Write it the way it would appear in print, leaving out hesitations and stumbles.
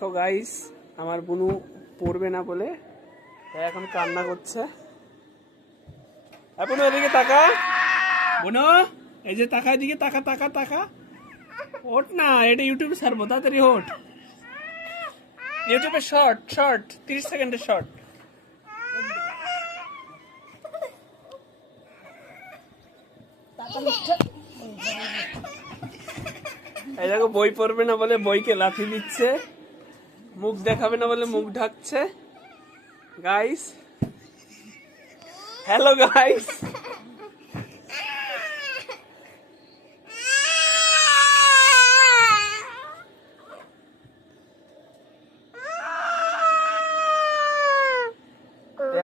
দেখো গাইস, আমার বুনু পড়বে না বলে তাই এখন কান্না করছে। বুনু এদিকে তাকা, বুনু এই যে তাকা, এদিকে তাকা তাকা তাকা। ওঠ না, এটা ইউটিউবে ছাড়বো, তাড়াতাড়ি ওঠ। ইউটিউবে শর্ট শর্ট 30 সেকেন্ডের শর্ট। এই দেখো, বই পড়বে না বলে বইকে লাথি দিচ্ছে, মুখ দেখাবে না বলে মুখ ঢাকছে। Guys, hello guys.